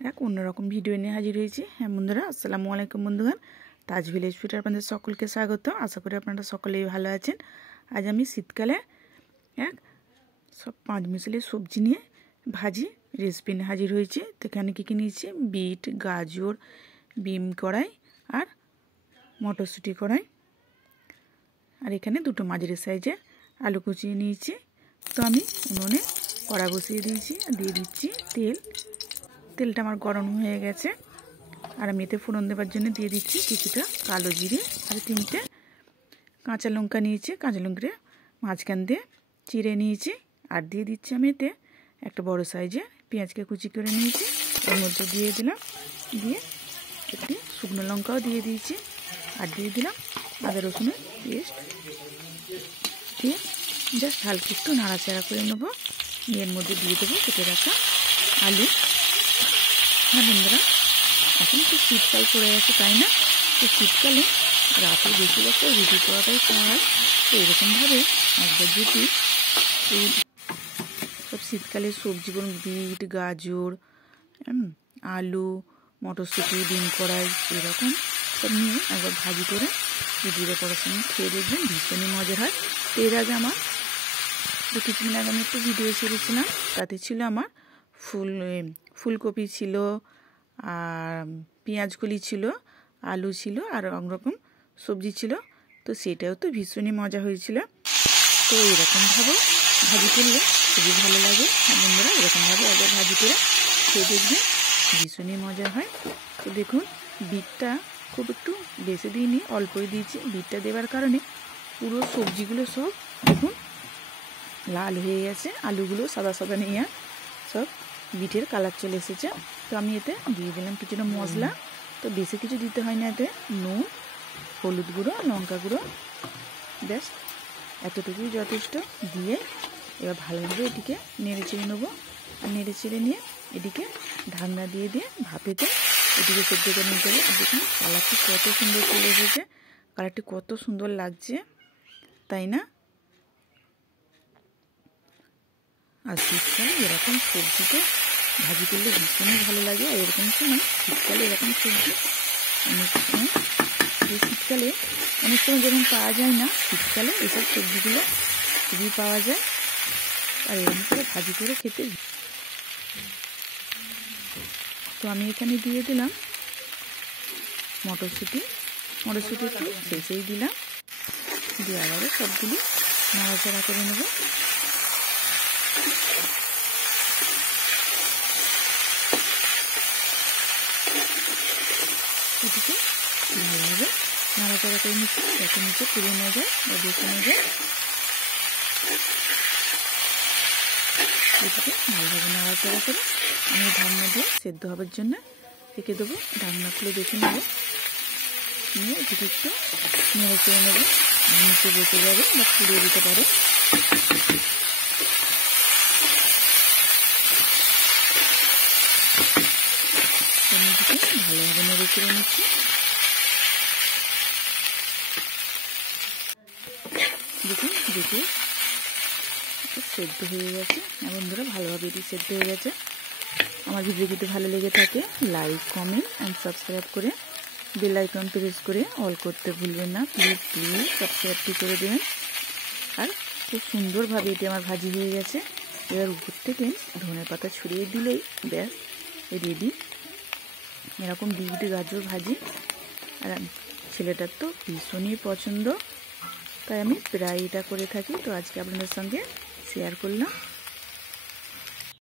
এক অন্যরকম ভিডিও নিয়ে হাজির হয়েছি। হ্যাঁ বন্ধুরা, আসসালামু আলাইকুম বন্ধুগণ। তাজ ভিলেজ ফুডে আপনাদের সকলকে স্বাগত। আশা করি আপনারা সকলেই ভালো আছেন। আজ আমি শীতকালে সব 5 মিশালি সবজি নিয়ে ভাজি রেসিপি নিয়ে হাজির হয়েছি। তো এখানে কী নিয়েছি, বিট, গাজর, বিম কড়াই আর মটরশুঁটি কড়াই, আর এখানে দুটো মাঝারি সাইজের আলু কুচিয়ে নিয়েছি। তো আমি উনুনে কড়া বসিয়ে দিয়েছি আর দিয়ে দিচ্ছি তেল। তেলটা আমার গরম হয়ে গেছে আর আমি এতে ফোড়ন দেওয়ার জন্য দিয়ে দিচ্ছি কিছুটা কালো জিরে আর 3টে কাঁচা লঙ্কা নিয়েছি। কাঁচা লঙ্কা মাঝখান দিয়ে চিড়ে নিয়েছি আর দিয়ে দিচ্ছি আমি এতে একটা বড় সাইজের পেঁয়াজকে কুচি করে নিয়েছি, ওর মধ্যে দিয়ে দিলাম। দিয়ে একটি শুকনো লঙ্কাও দিয়ে দিয়েছি আর দিয়ে দিলাম আদা রসুনের পেস্ট। দিয়ে জাস্ট হালকা একটু নাড়াচাড়া করে নেবো। এর মধ্যে দিয়ে দেবো কেটে রাখা আলু। হ্যাঁ বন্ধুরা, এখন তো শীতকাল পড়ে গেছে, তাই না? তো শীতকালে রাতে বেশিরভাগ তো রুটি করাটাই খাওয়া হয়। তো এরকমভাবে একবার যদি এই সব শীতকালের সবজি বলুন, বিট, গাজর, আলু, মটরশুঁটি, ডিম কড়াই এরকম সব নিয়ে একবার ভাজি করে রুটির করার সঙ্গে খেয়ে দেখবেন, ভীষণই মজার হয়। তো এর আগে আমার কিছুদিন আগে আমি একটু ভিডিও ছেড়েছিলাম, তাতে ছিল আমার ফুলকপি ছিল আর পেঁয়াজকলি ছিল, আলু ছিল আর অন্যরকম সবজি ছিল। তো সেটাও তো ভীষণই মজা হয়েছিল। তো এরকমভাবে ভাজি করলে খুবই ভালো লাগে। বন্ধুরা, এরকমভাবে একবার ভাজি করে খেয়ে দেখবেন, ভীষণই মজা হয়। তো দেখুন, বিটটা খুব একটু বেশি দিইনি, অল্পই দিয়েছি। বিটটা দেওয়ার কারণে পুরো সবজিগুলো সব দেখুন লাল হয়ে গেছে, আলুগুলো সাদা সাদা নিয়ে সব বিটের কালার চলে এসেছে। তো আমি এতে দিয়ে দিলাম কিছুটা মশলা। তো বেশি কিছু দিতে হয় না, এতে নুন, হলুদ গুঁড়ো, লঙ্কা গুঁড়ো, ব্যাস এতটুকুই যথেষ্ট। দিয়ে এবার ভালোভাবে এটিকে নেড়ে চেড়ে নেবো। আর নেড়ে চেড়ে নিয়ে এটিকে ঢাকনা দিয়ে দিয়ে ভাপেতে এটিকে সেদ্ধ করে নিতে হবে। আর দেখুন কালারটি কত সুন্দর চলে এসেছে, কালারটি কত সুন্দর লাগছে, তাই না? আর শীতকালে এরকম সবজিতে ভাজি করলে ভীষণই ভালো লাগে। আর এরকম সময় শীতকালে এরকম সবজি অনেক সময় শীতকালে অনেক সময় যেরকম পাওয়া যায় না, শীতকালে এসব সবজিগুলো খুবই পাওয়া যায়। আর এরকম করে ভাজি করে খেতে। তো আমি এখানে দিয়ে দিলাম মটরশুঁটি একটু শেষেই দিলাম। দিয়ে আবারও সবগুলি নাড়াচাড়া করে নেব। এটিকে ভালোভাবে নাড়াচাড়া করে নিচ্ছি যাতে নিচে পুড়ে না যায় বা বেঁচে না যায়। এটিকে ভালোভাবে নাড়াচাড়া করে আমি ঢাকনা দিয়ে সেদ্ধ হবার জন্য রেখে দেবো। ঢাকনা খুলে দেখে নেবো, নিয়ে এটিকে একটু নেড়ে চেড়ে নেবো। নিচে বেঁচে যাবে বা পুড়িয়ে দিতে পারে। আমি এটিকে ভালোভাবে নেড়ে চেড়ে নিচ্ছি। দেখুন দেখে সেদ্ধ হয়ে গেছে। বন্ধুরা, ভালোভাবে এটি সেদ্ধ হয়ে গেছে। আমার ভিডিও যদি ভালো লেগে থাকে লাইক, কমেন্ট অ্যান্ড সাবস্ক্রাইব করে বেল আইকন প্রেস করে অল করতে ভুলবেন না। প্লিজ সাবস্ক্রাইবটি করে দেবেন। আর খুব সুন্দরভাবে এটি আমার ভাজি হয়ে গেছে। এবার উপর থেকে ধনে পাতা ছড়িয়ে দিলেই ব্যাস রেডি এরকম বিট গাজর ভাজি। আর ছেলেটার তো ভীষণই পছন্দ, তাই আমি প্রায় এটা করে থাকি। তো আজকে আপনাদের সঙ্গে শেয়ার করলাম।